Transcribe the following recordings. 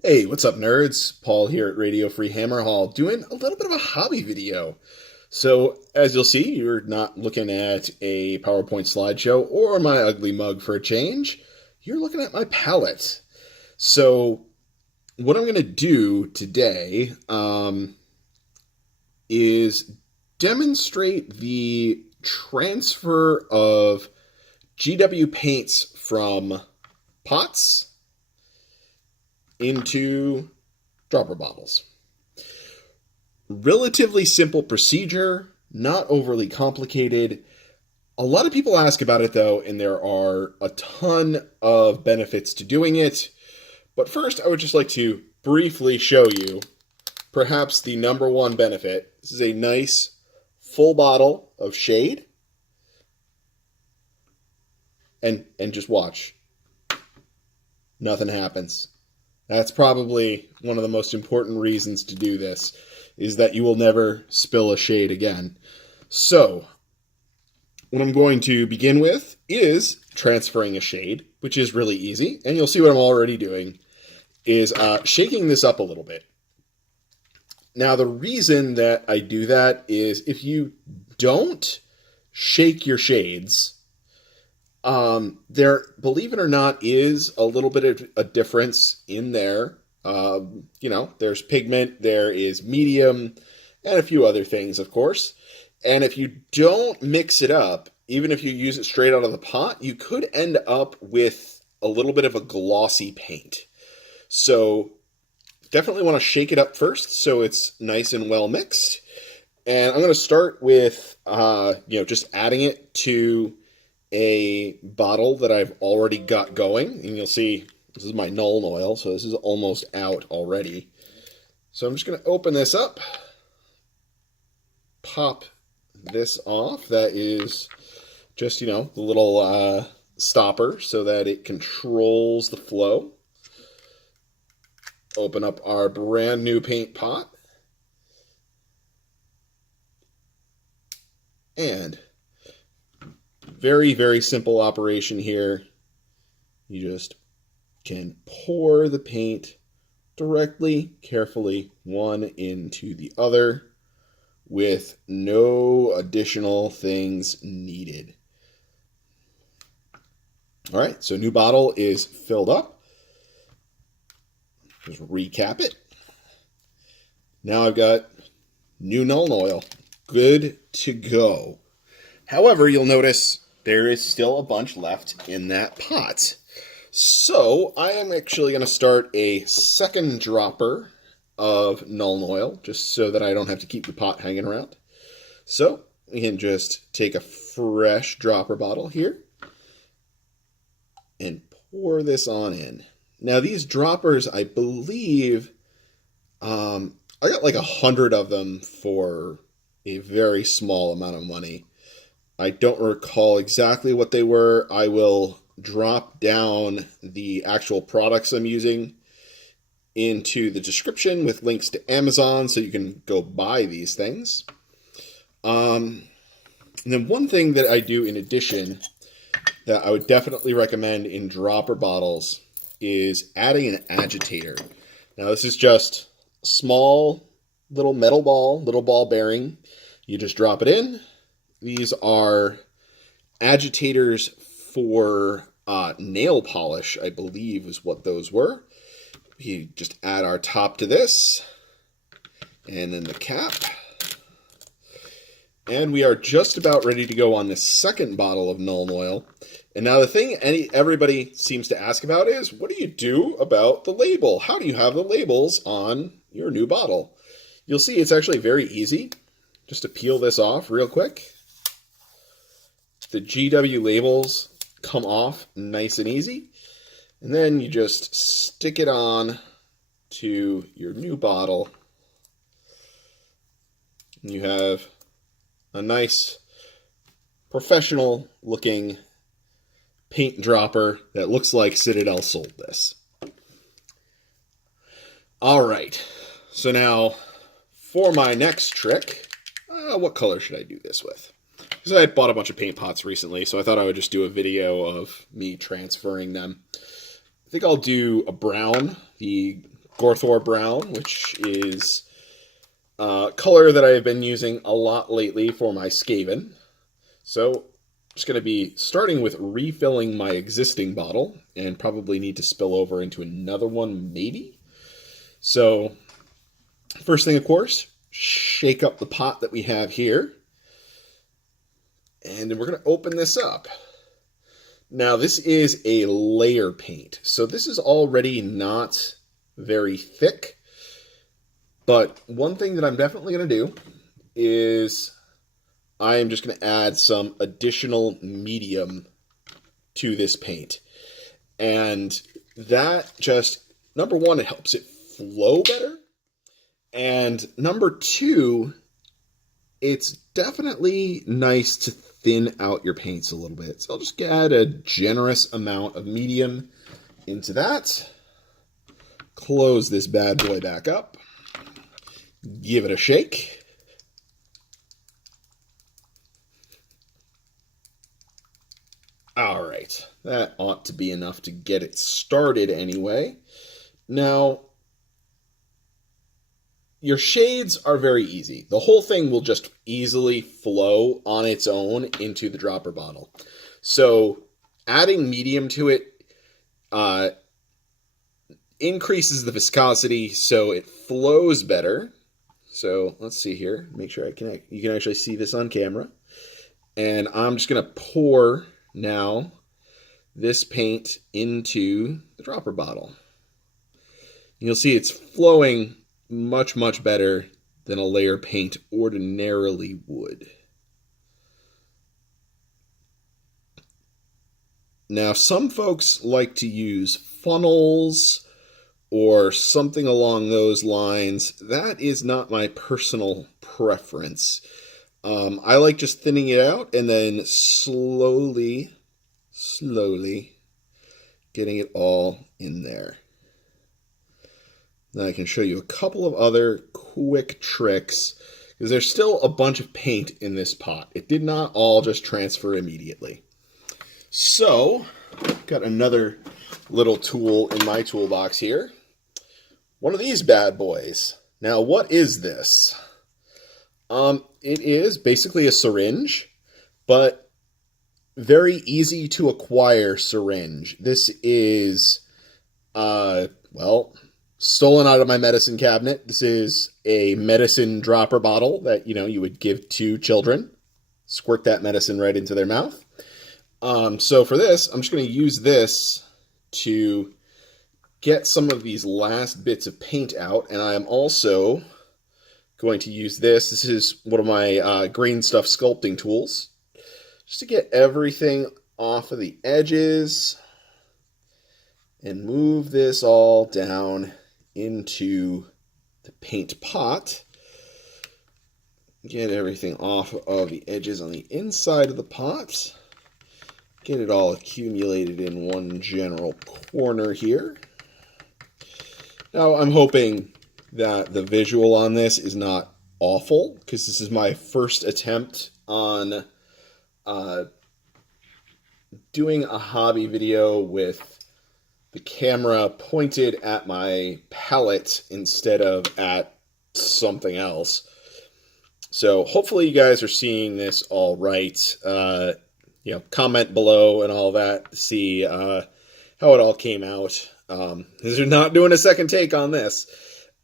Hey, what's up, nerds? Paul here at Radio Free Hammer Hall doing a little bit of a hobby video. So, as you'll see, you're not looking at a PowerPoint slideshow or my ugly mug for a change. You're looking at my palette. So, what I'm going to do today is demonstrate the transfer of GW paints from pots into dropper bottles. Relatively simple procedure, not overly complicated. A lot of people ask about it though, and there are a ton of benefits to doing it. But first, I would just like to briefly show you perhaps the number one benefit. This is a nice full bottle of shade. And just watch. Nothing happens. That's probably one of the most important reasons to do this, is that you will never spill a shade again. So, what I'm going to begin with is transferring a shade, which is really easy, and you'll see what I'm already doing, is shaking this up a little bit. Now, the reason that I do that is if you don't shake your shades, there, believe it or not, is a little bit of a difference in there. There's pigment, there is medium, and a few other things, of course. And if you don't mix it up, even if you use it straight out of the pot, you could end up with a little bit of a glossy paint. So definitely want to shake it up first so it's nice and well mixed. And I'm going to start with, just adding it to a bottle that I've already got going, and you'll see this is my Nuln oil, so this is almost out already. So I'm just going to open this up, pop this off. That is just, the little stopper so that it controls the flow. Open up our brand new paint pot. And very, very simple operation here. You just can pour the paint directly, carefully, one into the other with no additional things needed. All right, so new bottle is filled up. Just recap it. Now I've got new Nuln oil. Good to go. However, you'll notice there is still a bunch left in that pot. So I am actually going to start a second dropper of Nuln oil, just so that I don't have to keep the pot hanging around. So we can just take a fresh dropper bottle here and pour this on in. Now these droppers, I believe, I got like 100 of them for a very small amount of money. I don't recall exactly what they were. I will drop down the actual products I'm using into the description with links to Amazon so you can go buy these things. And then one thing that I do in addition that I would definitely recommend in dropper bottles is adding an agitator. Now this is just a small little metal ball, little ball bearing. You just drop it in. These are agitators for nail polish, I believe is what those were. We just add our top to this, and then the cap. And we are just about ready to go on the second bottle of Nuln oil. And now the thing everybody seems to ask about is, what do you do about the label? How do you have the labels on your new bottle? You'll see it's actually very easy. Just to peel this off real quick. The GW labels come off nice and easy. And then you just stick it on to your new bottle. And you have a nice professional looking paint dropper that looks like Citadel sold this. All right, so now for my next trick, what color should I do this with? Because I bought a bunch of paint pots recently, so I thought I would just do a video of me transferring them. I think I'll do a brown. The Gorthor Brown, which is a color that I have been using a lot lately for my Skaven. So I'm just going to be starting with refilling my existing bottle, and probably need to spill over into another one, maybe. So first thing, of course, shake up the pot that we have here. And then we're going to open this up. Now, this is a layer paint. So this is already not very thick. But one thing that I'm definitely going to do is I am just going to add some additional medium to this paint. And that just, number one, it helps it flow better. And number two, it's definitely nice to thin out your paints a little bit. So I'll just add a generous amount of medium into that. Close this bad boy back up. Give it a shake. All right, that ought to be enough to get it started anyway. Now, your shades are very easy. The whole thing will just easily flow on its own into the dropper bottle. So adding medium to it increases the viscosity so it flows better. So let's see here. Make sure you can actually see this on camera. And I'm just going to pour now this paint into the dropper bottle. You'll see it's flowing much, much better than a layer paint ordinarily would. Now, some folks like to use funnels or something along those lines. That is not my personal preference. I like just thinning it out and then slowly getting it all in there. Now I can show you a couple of other quick tricks, because there's still a bunch of paint in this pot. It did not all just transfer immediately. So, got another little tool in my toolbox here. One of these bad boys. Now, what is this? It is basically a syringe, but very easy to acquire syringe. This is, stolen out of my medicine cabinet. This is a medicine dropper bottle that, you would give to children. Squirt that medicine right into their mouth. So for this, I'm just going to use this to get some of these last bits of paint out. And I am also going to use this. This is one of my green stuff sculpting tools. Just to get everything off of the edges. And move this all down into the paint pot. Get everything off of the edges on the inside of the pot. Get it all accumulated in one general corner here. Now, I'm hoping that the visual on this is not awful, because this is my first attempt on doing a hobby video with the camera pointed at my palette instead of at something else. So hopefully you guys are seeing this all right. Comment below and all that to see how it all came out. They're not doing a second take on this.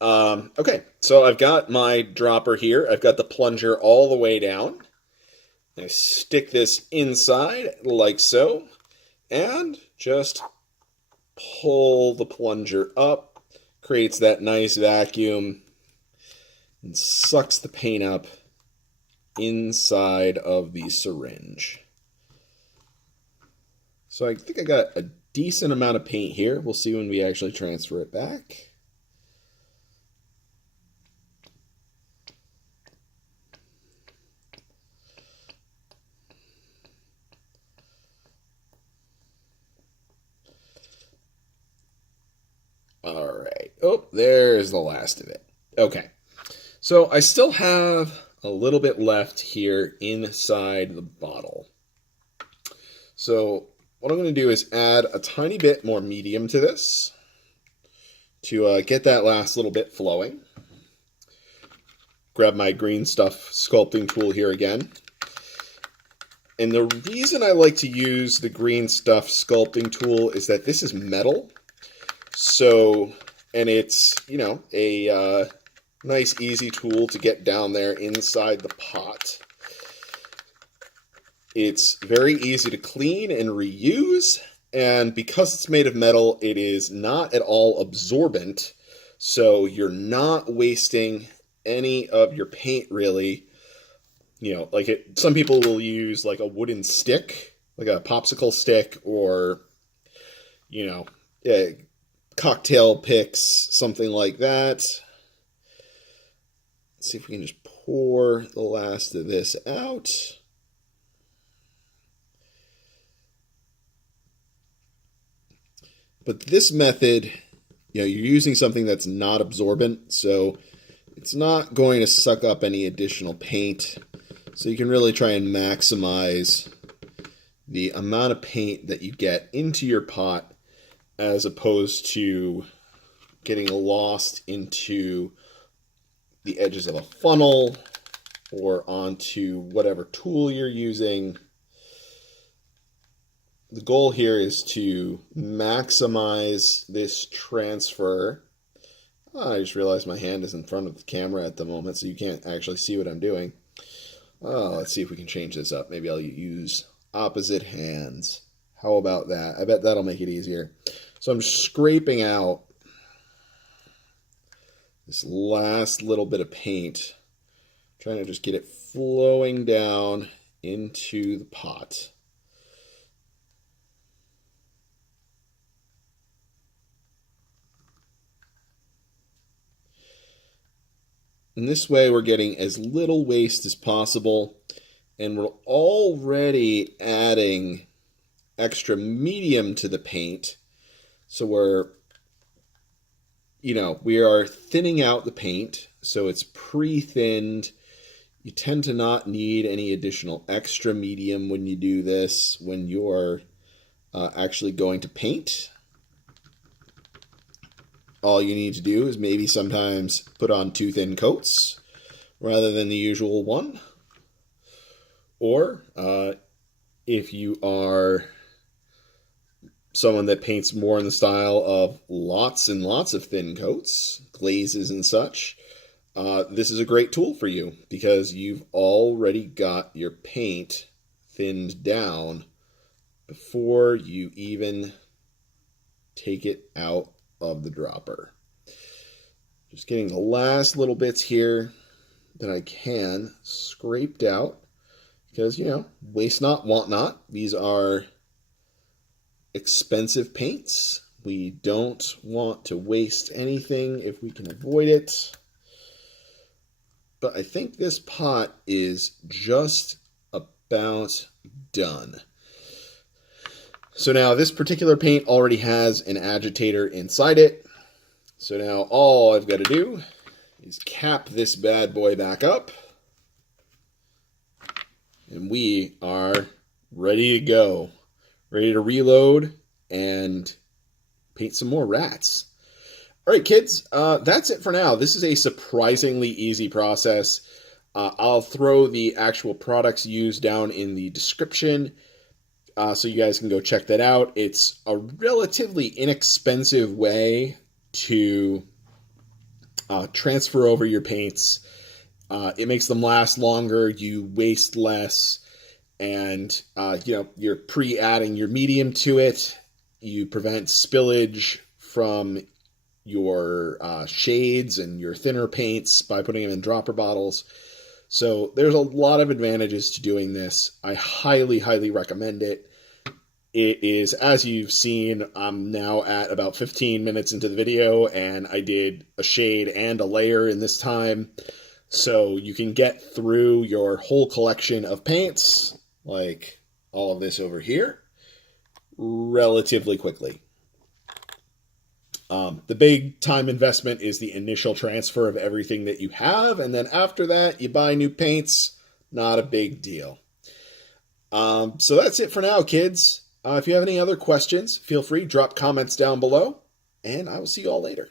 Okay, so I've got my dropper here. I've got the plunger all the way down. I stick this inside like so, and just pull the plunger up, creates that nice vacuum, and sucks the paint up inside of the syringe. So I think I got a decent amount of paint here. We'll see when we actually transfer it back. All right. Oh, there's the last of it. Okay. So I still have a little bit left here inside the bottle. So what I'm going to do is add a tiny bit more medium to this to get that last little bit flowing. Grab my green stuff sculpting tool here again. And the reason I like to use the green stuff sculpting tool is that this is metal. So, and it's, you know, a nice easy tool to get down there inside the pot. It's very easy to clean and reuse, and because it's made of metal, it is not at all absorbent, so you're not wasting any of your paint, really. You know, like some people will use like a wooden stick, like a popsicle stick, or, you know, cocktail picks, something like that. Let's see if we can just pour the last of this out. But this method, you know, you're using something that's not absorbent, so it's not going to suck up any additional paint. So you can really try and maximize the amount of paint that you get into your pot as opposed to getting lost into the edges of a funnel or onto whatever tool you're using. The goal here is to maximize this transfer. I just realized my hand is in front of the camera at the moment, so you can't actually see what I'm doing. Let's see if we can change this up. Maybe I'll use opposite hands. How about that? I bet that'll make it easier. So I'm scraping out this last little bit of paint, trying to just get it flowing down into the pot. In this way, we're getting as little waste as possible, and we're already adding extra medium to the paint. So we are thinning out the paint, so it's pre-thinned. You tend to not need any additional extra medium when you do this, when you're actually going to paint. All you need to do is maybe sometimes put on 2 thin coats rather than the usual one. Or if you are someone that paints more in the style of lots and lots of thin coats, glazes and such, this is a great tool for you because you've already got your paint thinned down before you even take it out of the dropper. Just getting the last little bits here that I can scraped out because, you know, waste not, want not. These are expensive paints. We don't want to waste anything if we can avoid it. But I think this pot is just about done. So now this particular paint already has an agitator inside it. So now all I've got to do is cap this bad boy back up. And we are ready to go. Ready to reload and paint some more rats. All right, kids, that's it for now. This is a surprisingly easy process. I'll throw the actual products used down in the description. So you guys can go check that out. It's a relatively inexpensive way to transfer over your paints. It makes them last longer, you waste less, and you're pre-adding your medium to it. You prevent spillage from your shades and your thinner paints by putting them in dropper bottles. So there's a lot of advantages to doing this. I highly, highly recommend it. It is, as you've seen, I'm now at about 15 minutes into the video, and I did a shade and a layer in this time. So you can get through your whole collection of paints, like all of this over here, relatively quickly. The big time investment is the initial transfer of everything that you have, and then after that, you buy new paints. Not a big deal. So that's it for now, kids. If you have any other questions, feel free, drop comments down below, and I will see you all later.